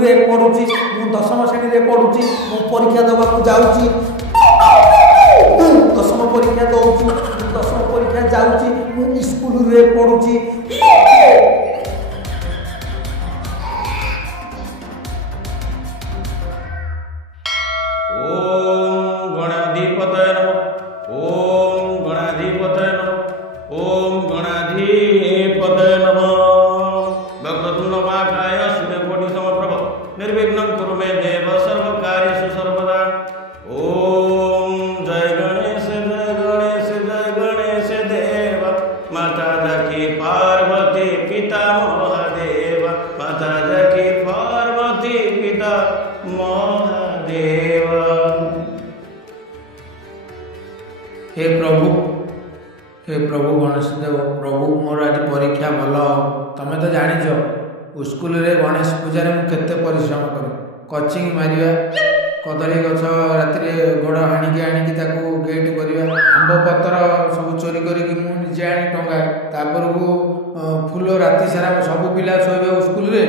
रे पढ़ुची मु दशम श्रेणी रे पढ़ुची मु परीक्षा देवा को जाउची दशम परीक्षा दउची दशम परीक्षा जाउची मु स्कूल रे पढ़ुची निर्विघ्नं कुरु मे देव सर्वकार्येषु सर्वदा। ओम जय गणेश देव माता जकी पार्वती पिता महादेव माता जकी पार्वती पिता महादेव। हे प्रभु गणेश देव प्रभु मोर आज परीक्षा भल तमें तो जाच स्कूल रे गणेश पूजा रे केते परिश्रम करे कोचिंग मारिया कदली गछ राति गोड़ हाणिकी आनिकी ताकू गेट करिया आंब पत्र सब चोरी करिकी मु निजे आनी टंगा तापर को फूल राति सारा सब पिला सोइबे स्कूल रे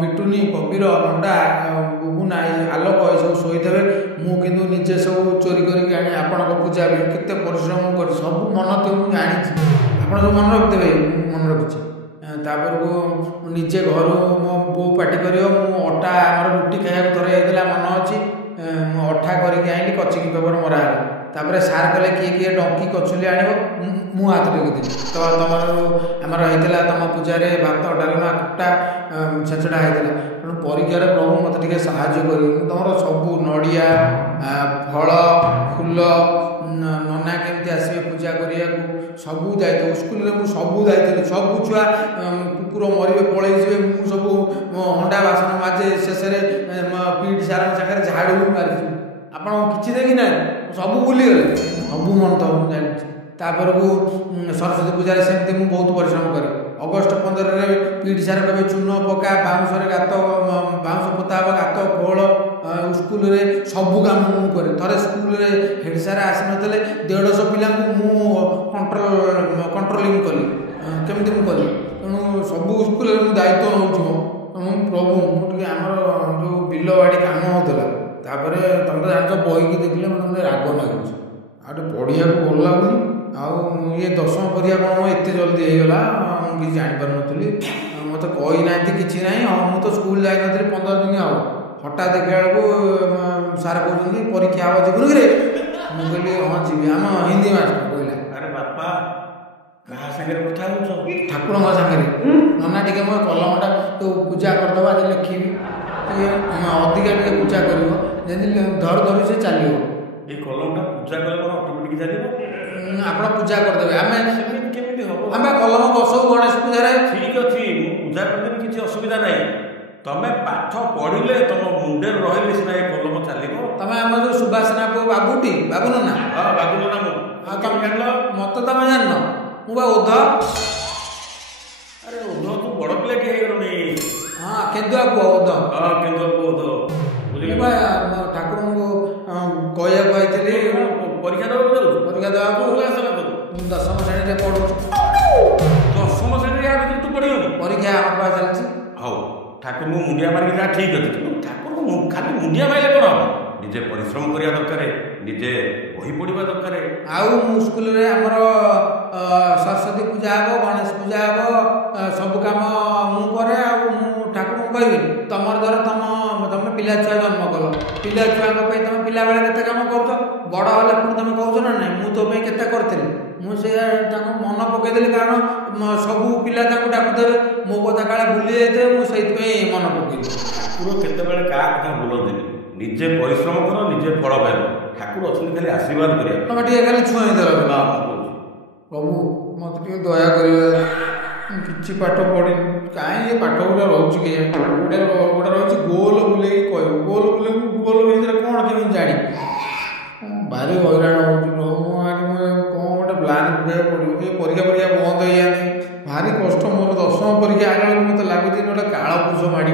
मिटुनी कबीर अंडा बुबुना आलोक ए सब सोई देबे मु किंतु निजे सब चोरी करिकी आनी आपण को पूजा रे केते परिश्रम कर सब मन ते मु आनी आपण सब मन रख देबे मन रखछि तापर को निजे घर मो बो पार्टी करियो मु अटा हमर रोटी खाया थरे हेतला मन अछि अठा करके आइली कचिंग पेपर मरा तापर सार कले किए डंकी कचुली आनिबो मु हाथ टेक तो तमर हमर हेतला तम पूजा रे भात डालमा खट्टा छचडा हेतला पण परीक्षा रे प्रभु मते टिके सहाय्य करी तमर सब नडिया फल फूल नना केमती आसीबे पूजा करिया सबू दायित्व स्कूल रे मु सबू दायित्व सब छुआ कुकुर मरिबे पळै जिवे मु सब हंडा बासन माजे शेष रे पीठ सारा सागर झाड़ू मारि आपण किछि देखि ना सब भूली गले सब मन तो जानि तापर को सरस्वती पूजा रे सेमती मु बहुत परिश्रम करे अगस्त 15 रे पीठ सारा कबे चूनो पका बाउंस रे गात बाउंस पोताब गात खोल स्कूल रे सब काम मु करे थरे स्कूल रे हेड सारा आसी नतले 150 पिला को मु कंट्रोलिंग कली केमती मु कली तेणु सब स्कूल रे मु दायित्व नउछु प्रभु मुझे आमर जो बिल बाड़ी काम होता तापर तुम तो जान बही की देखले मतलब राग लगुच आटे पढ़िया भल लगुनि ये दशम परीक्षा कौन एत जल्दी होगा मुझे जापर नी मत कही ना कि ना हाँ मुझे स्कूल जाई 15 दिन आओ हठात देखा बेलू सार कहते परीक्षा हम जीवन कि मुझे कहली हाँ जी आम हिंदी मास्टर कहला अरे बापा कहा सागर कथा हो ठाकुर सागर नना टे मो कलमटा तो पूजा करदे आज लिखी अधिका टे पूजा कर धर धर से चलो ये कलमटा पूजा कले ऑटोमेटिक चलो आप पूजा करदे आम केमी हम आम कलम बसौ गणेश पूजा ठीक अच्छी पूजा करदे किसी असुविधा ना तमे पाठ पढ़िले तुम मुंडे रहिले सिना ये कलम चलो तमे आम जो सुभाषना बाबूटी बाबू ना हाँ बाबू ना तुम जान मत तुम जान मुझे ओध अरे ओध तू बड़ प्ले नहीं हाँ केन्दुआ पुआ ओध हाँ केन्दुआ पुआ ओध ठाकुर कह परीक्षा देवा दशम श्रेणी पढ़ू दशम श्रेणी तू पढ़ परीक्षा आम चलती हौ ठाकुर को मुंडिया मारिक जा ठीक अच्छे कि ठाकुर को खाली मुंडिया मारे कौन हम निजे परिश्रम करिया दरकार निजे बही पढ़ा दरकार आउ स्कूल रे हमर सरस्वती पूजा हे गणेश पूजा हे सब काम मु करे ठाकुर को कहबी तमर द्वारा तुम पिला छुआ जन्म कल पिला छुआ तुम पिला बेले केते काम कर बड़ हेल्ले पुणी तुम कौच ना ना मुझे तो केते करी मुझे मन पकईदेली कारण सब पिला डाकुदेवे मो कथा काले भूली जाते मुझे मन पकईली ठाकुर केतबेले क्या कथा बोलते निजे परिश्रम कर निजे फल पाइब ठाकुर अच्छे खाली आशीर्वाद कर तुम टे खाली छुआईदेल प्रभु मत दया कर कि पाठ पढ़ी कहीं पाठ गुड़ा रोच गोटे रोचे गोल बुले कह गोल बुले गोल भर कौन केमी जानी भारी हईराण हो गोटे प्लान पड़े परीक्षा परीक्षा बंद हो जाती भारी कष्ट मोर दशम परीक्षा आगे मत लगुच गोटे काल पुष माड़